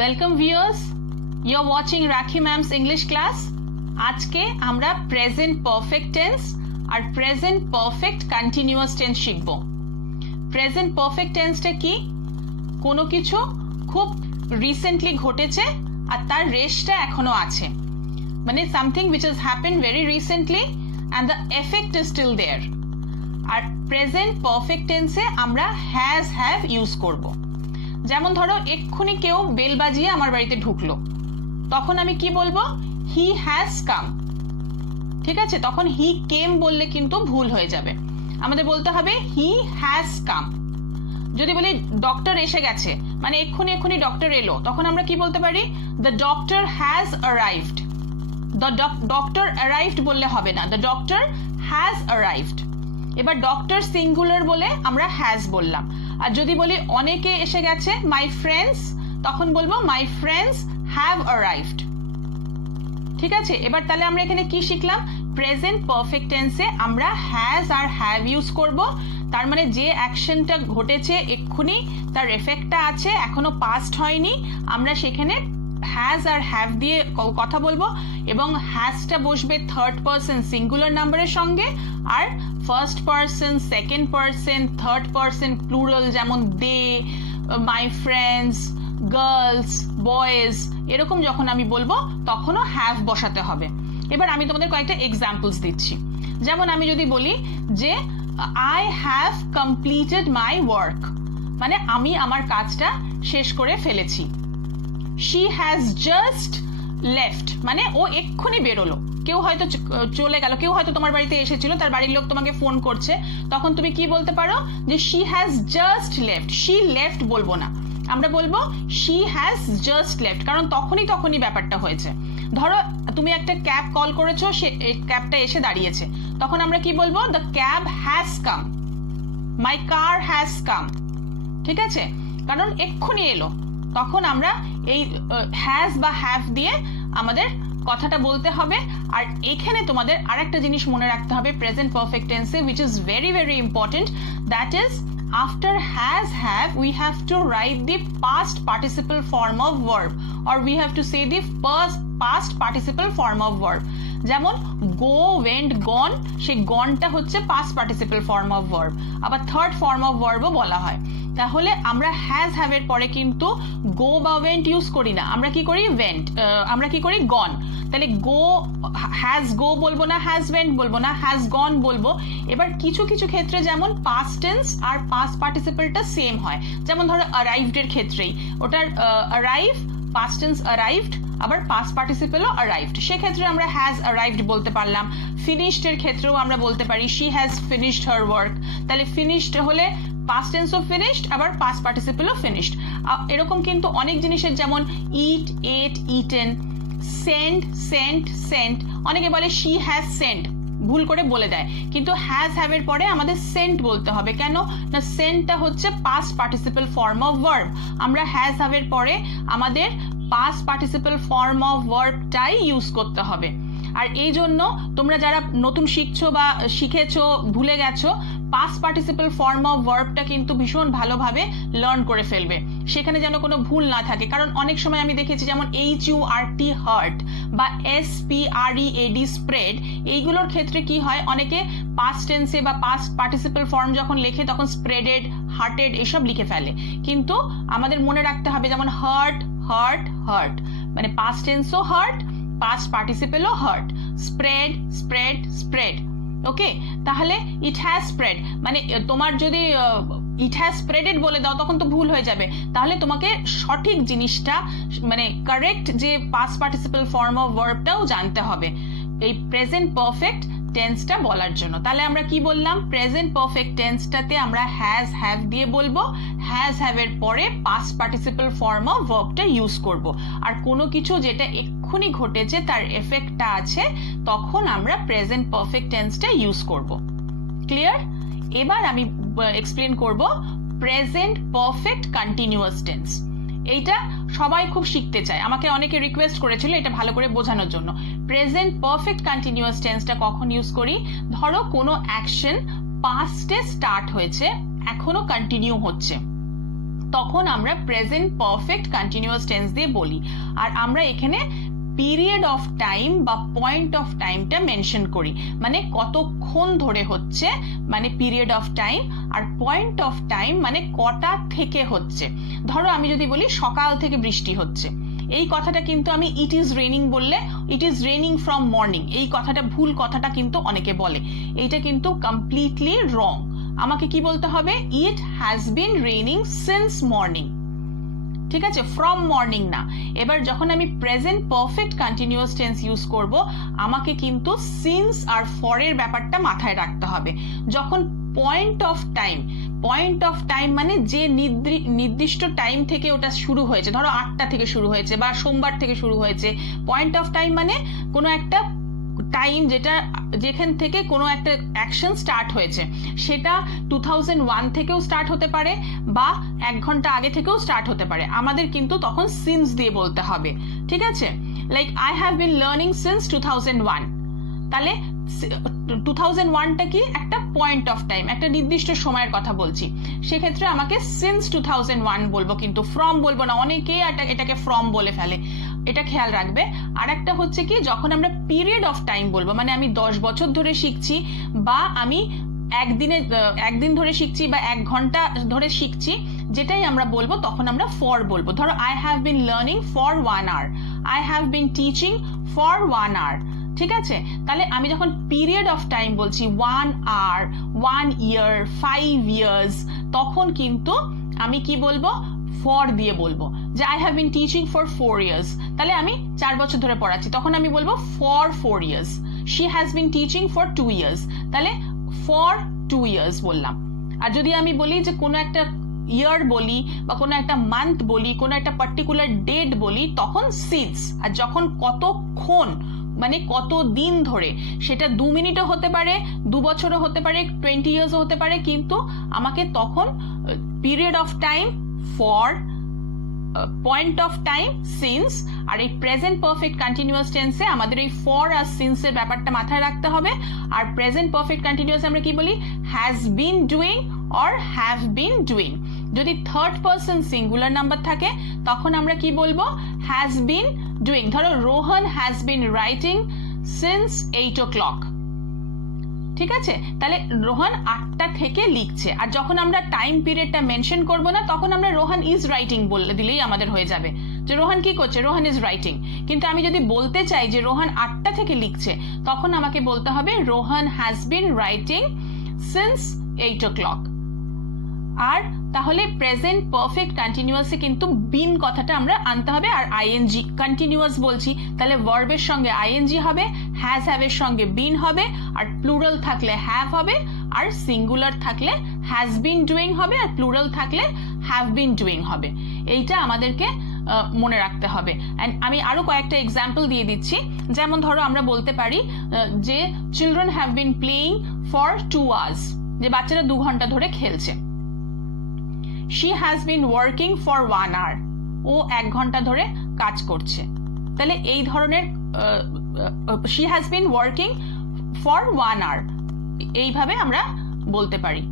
Welcome viewers, you're watching Rakhi Ma'am's English class. আজকে আমরা present perfect tense আর present perfect continuous tense শিখব। Present perfect টেন্সটা কি? কোনো কিছু খুব রিসেন্টলি ঘটেছে আর তার রেশটা এখনো আছে, মানে something which has happened very recently and the effect is still there. আর প্রেজেন্ট পারফেক্ট টেন্সে আমরা হ্যাজ হ্যাভ ইউজ করব। যেমন ধরো এক্ষুনি কেউ বেল বাজিয়ে আমার বাড়িতে ঢুকলো, তখন আমি কি বলবো? He has come. ঠিক আছে, তখন হি কেম বললে কিন্তু ভুল হয়ে যাবে, আমাদের বলতে হবে হি হ্যাজ কাম। যদি বলি ডক্টর এসে গেছে, মানে এক্ষুনি ডক্টর এলো, তখন আমরা কি বলতে পারি? The doctor has arrived. The doctor arrived বললে হবে না, দ্য ডক্টর হ্যাজ অ্যারাইভড। এবার ডক্টর সিঙ্গুলার বলে আমরা হ্যাজ বললাম। আর যদি বলি অনেকে এসে গেছে, মাই ফ্রেন্ডস, তখন বলবো মাই ফ্রেন্ডস হ্যাভ অ্যারাইভড। ঠিক আছে, এবার তাহলে আমরা এখানে কি শিখলাম? প্রেজেন্ট পারফেক্ট টেন্সে আমরা হ্যাজ আর হ্যাভ ইউজ করব। তার মানে যে অ্যাকশনটা ঘটেছে এক্ষুনি, তার এফেক্টটা আছে, এখনো পাস্ট হয়নি, আমরা সেখানে হ্যাজ আর হ্যাভ দিয়ে কথা বলবো। এবং হ্যাজটা বসবে থার্ড পারসন সিঙ্গুলার নাম্বারের সঙ্গে, আর first person, second person, third person plural, যেমন they, my friends, girls, boys, এরকম যখন আমি বলবো তখনও হ্যাভ বসাতে হবে। এবার আমি তোমাদের কয়েকটা এক্সাম্পলস দিচ্ছি। যেমন আমি যদি বলি যে I have completed my work, মানে আমি আমার কাজটা শেষ করে ফেলেছি। শি হ্যাজ জাস্ট লেফট, মানে ও এক্ষুনি বেরোলো। কেউ হয়তো চলে গেল, কেউ হয়তো তোমার বাড়িতে এসেছিল, তার বাড়ির লোক তোমাকে ফোন করছে, তখন তুমি কি বলতে পারো? যে she has just left. She left বলবো না, আমরা বলবো শি হ্যাজ জাস্ট লেফট, কারণ তখনই ব্যাপারটা হয়েছে। ধরো তুমি একটা ক্যাব কল করেছো, সে ক্যাবটা এসে দাঁড়িয়েছে, তখন আমরা কি বলবো? The cab has come, my car has come. ঠিক আছে, কারণ এক্ষুনি এলো। তখন আমরা এই হ্যাজ বা হ্যাভ দিয়ে আমাদের কথাটা বলতে হবে। আর এখানে তোমাদের আরেকটা জিনিস মনে রাখতে হবে প্রেজেন্ট পারফেক্ট টেন্সে, which is very very important, that is after has have we have to write the past participle form of verb, or we have to say the past participle form of verb. যেমন go, went, gone, সেই গনটা হচ্ছে past participle form of verb, আবার third form of ভার্বও বলা হয়। তাহলে আমরা has have এর পরে কিন্তু গো বা ওয়েন্ট ইউজ করি না, আমরা কি করি? ওয়েন্ট, আমরা কি করি? গন। তাহলে গো, হ্যাজ গো বলবো না, হ্যাজ ওয়েন্ট বলবো না, হ্যাজ গন বলবো। এবার কিছু ক্ষেত্রে যেমন পাস্ট টেন্স আর পাস্ট পার্টিসিপলটা সেম হয়, যেমন ধরো অ্যারাইভড এর ক্ষেত্রেই ওটার অ্যারাইভ, পাস্ট টেন্স অ্যারাইভড, আবার পাস্ট পার্টিসিপলও অ্যারাইভড, সেক্ষেত্রে আমরা হ্যাজ অ্যারাইভড বলতে পারলাম। ফিনিশড এর ক্ষেত্রেও আমরা বলতে পারি she has finished her work. তাহলে ফিনিশড হলে পাস্ট টেন্সও ফিনিশড, আবার পাস্ট পার্টিসিপলও ফিনিশড। এরকম কিন্তু অনেক জিনিসের, যেমন ইট, এট, ইটেন, সেন্ড, সেন্ট, সেন্ট। অনেকে বলে শি হ্যাজ সেন্ট, ভুল করে বলে দেয়, কিন্তু হ্যাজ হ্যাভ এর পরে আমাদের সেন্ট বলতে হবে। কেন না? সেন্টটা হচ্ছে past participle form of verb, আমরা হ্যাজ হ্যাভ এর পরে আমাদের পাস্ট পার্টিসিপল ফর্ম অফ ভার্বটাই ইউজ করতে হবে। আর এই জন্য তোমরা যারা নতুন শিখছো বা শিখেছো, ভুলে গেছো, পাস্ট পার্টিসিপল ফর্ম অফ ভার্বটা কিন্তু ভীষণ ভালোভাবে লার্ন করে ফেলবে, সেখানে যেন কোনো ভুল না থাকে। কারণ অনেক সময় আমি দেখেছি যেমন HURT হার্ট বা SPREAD স্প্রেড, এইগুলোর ক্ষেত্রে কি হয়, অনেকে পাস্ট টেন্সে বা পাস্ট পার্টিসিপল ফর্ম যখন লেখে তখন স্প্রেডেড, হার্টেড এসব লিখে ফেলে। কিন্তু আমাদের মনে রাখতে হবে যেমন হার্ট, হার্ট, হার্ট, মানে পাস্ট টেন্সও হার্ট, পাস্ট পার্টিসিপলও hurt, spread, spread, spread. Okay, তাহলে ইট হ্যাজ স্প্রেড, মানে তোমার যদি ইট হ্যাজ স্প্রেডেড বলে দাও তখন তো ভুল হয়ে যাবে। তাহলে তোমাকে সঠিক জিনিসটা, মানে কারেক্ট যে পাস্ট পার্টিসিপল ফর্ম অফ ভার্বটাও জানতে হবে এই প্রেজেন্ট পারফেক্ট টেন্সটা বলার জন্য। তাহলে আমরা কি বললাম? প্রেজেন্ট পারফেক্ট টেন্সটাতে আমরা হ্যাজ হ্যাভ দিয়ে বলবো, হ্যাজ হ্যাভ এর পরে পাস্ট পার্টিসিপল ফর্ম অফ ভার্বটা ইউজ করব। আর কোনো কিছু যেটা এক্ষুনি ঘটেছে, তার এফেক্টটা আছে, তখন আমরা প্রেজেন্ট পারফেক্ট টেন্সটা ইউজ করব। ক্লিয়ার? এবার আমি এক্সপ্লেন করব প্রেজেন্ট পারফেক্ট কন্টিনিউয়াস টেন্স। এইটা সবাই খুব শিখতে চায়, আমাকে অনেকে রিকোয়েস্ট করেছিল এটা ভালো করে বোঝানোর জন্য। প্রেজেন্ট পারফেক্ট কন্টিনিউয়াস টেন্সটা কখন ইউজ করি? ধরো কোনো অ্যাকশন পাস্টে স্টার্ট হয়েছে, এখনো কন্টিনিউ হচ্ছে, তখন আমরা প্রেজেন্ট পারফেক্ট কন্টিনিউয়াস টেন্স দিয়ে বলি। আর আমরা এখানে পিরিয়ড অফ টাইম বা পয়েন্ট অফ টাইমটা মেনশন করি, মানে কতক্ষণ ধরে হচ্ছে, মানে পিরিয়ড অফ টাইম, আর পয়েন্ট অফ টাইম মানে কটা থেকে হচ্ছে। ধরো আমি যদি বলি সকাল থেকে বৃষ্টি হচ্ছে, এই কথাটা কিন্তু আমি ইট ইজ রেনিং বললে it is raining from morning, এই কথাটা ভুল, কথাটা কিন্তু অনেকে বলে, এইটা কিন্তু কমপ্লিটলি রং। আমাকে কি বলতে হবে? It has been raining since morning, ঠিক আছে, ফ্রম মর্নিং না। এবার যখন আমি present perfect continuous tense use করব, আমাকে কিন্তু সিন্স আর ফরের ব্যাপারটা মাথায় রাখতে হবে। যখন পয়েন্ট অফ টাইম মানে যে নির্দিষ্ট টাইম থেকে ওটা শুরু হয়েছে, ধরো 8টা থেকে শুরু হয়েছে বা সোমবার থেকে শুরু হয়েছে। পয়েন্ট অফ টাইম মানে কোনো একটা টাইম যেখান থেকে কোনো একটা অ্যাকশন স্টার্ট হয়েছে, সেটা 2001 থেকেও স্টার্ট হতে পারে বা 1 ঘন্টা আগে থেকেও স্টার্ট হতে পারে। আমাদের কিন্তু তখন সিন্স দিয়ে বলতে হবে, ঠিক আছে। Like I have been learning since 2001, তাহলে 2001টা কি? একটা পয়েন্ট অফ টাইম, একটা নির্দিষ্ট সময়ের কথা বলছি, সেক্ষেত্রে আমাকে সিন্স 2001 বলবো, কিন্তু ফ্রম বলবো না। অনেকেই এটাকে ফ্রম বলে ফেলে, এটা খেয়াল রাখবে। আর একটা হচ্ছে কি, যখন আমরা পিরিয়ড অফ টাইম বলবো, মানে আমি 10 বছর ধরে শিখছি বা আমি একদিন ধরে শিখছি বা 1 ঘন্টা ধরে শিখছি, যেটাই আমরা বলবো তখন আমরা ফর বলবো। ধরো I have been learning for 1 hour, I have been teaching for 1 hour, ঠিক আছে। তাহলে আমি যখন পিরিয়ড অফ টাইম বলছি 1 hour, 1 year, 5 years, তখন কিন্তু আমি কি বলবো? ফর দিয়ে বলবো। যে I have been teaching for 4 years, তাহলে আমি 4 বছর ধরে পড়াচ্ছি, তখন আমি বলবো for 4 years। She has been teaching for 2 years, তাহলে ফর 2 years বললাম। আর যদি আমি বলি যে কোনো একটা ইয়ার বলি বা কোনো একটা মান্থ বলি, কোনো একটা পার্টিকুলার ডেট বলি, তখন সিন্স। আর যখন কতক্ষণ মানে কত দিন ধরে, সেটা 2 মিনিটও হতে পারে, 2 বছরও হতে পারে, 20 ইয়ার্সও হতে পারে, কিন্তু আমাকে তখন period of time for, point of time since, আর এই প্রেজেন্ট পারফেক্ট কন্টিনিউয়াস টেন্সে আমাদের এই ফর আর সিন্সের ব্যাপারটা মাথায় রাখতে হবে। আর প্রেজেন্ট পারফেক্ট কন্টিনিউয়াস আমরা কি বলি? Has been doing or have been doing. যদি থার্ড পারসন সিঙ্গুলার নাম্বার থাকে, তখন আমরা কি বলবো? Has been doing. ধরো Rohan has been writing since 8 o'clock, ঠিক আছে। তাহলে রোহন 8টা থেকে লিখছে। আর যখন আমরা টাইম পিরিয়ডটা মেনশন করব না, তখন আমরা রোহন ইজ রাইটিং বলে দিলেই আমাদের হয়ে যাবে যে রোহন কি করছে? Rohan is writing. কিন্তু আমি যদি বলতে চাই যে রোহন 8টা থেকে লিখছে, তখন আমাকে বলতে হবে Rohan has been writing since 8 o'clock। আর তাহলে প্রেজেন্ট পারফেক্ট কন্টিনিউয়াসে কিন্তু বিন কথাটা আমরা আনতে হবে। আর আইএনজি, কন্টিনিউয়াস বলছি, তাহলে ভার্বের সঙ্গে আইএনজি হবে, হ্যাজ হ্যাভের সঙ্গে বিন হবে, আর প্লুরাল থাকলে হ্যাভ হবে, আর সিঙ্গুলার থাকলে হ্যাজ বিন ডুইং হবে, আর প্লুরাল থাকলে হ্যাভ বিন ডুইং হবে। এইটা আমাদেরকে মনে রাখতে হবে। এন্ড আমি আরো কয়েকটা এক্সাম্পল দিয়ে দিচ্ছি। যেমন ধরো আমরা বলতে পারি যে children have been playing for 2 hours, যে বাচ্চারা 2 ঘন্টা ধরে খেলছে। She has been working for 1 hour, ও 1 ঘন্টা ধরে কাজ করছে। তাহলে এই ধরনের she has been working for 1 hour, এইভাবে আমরা বলতে পারি।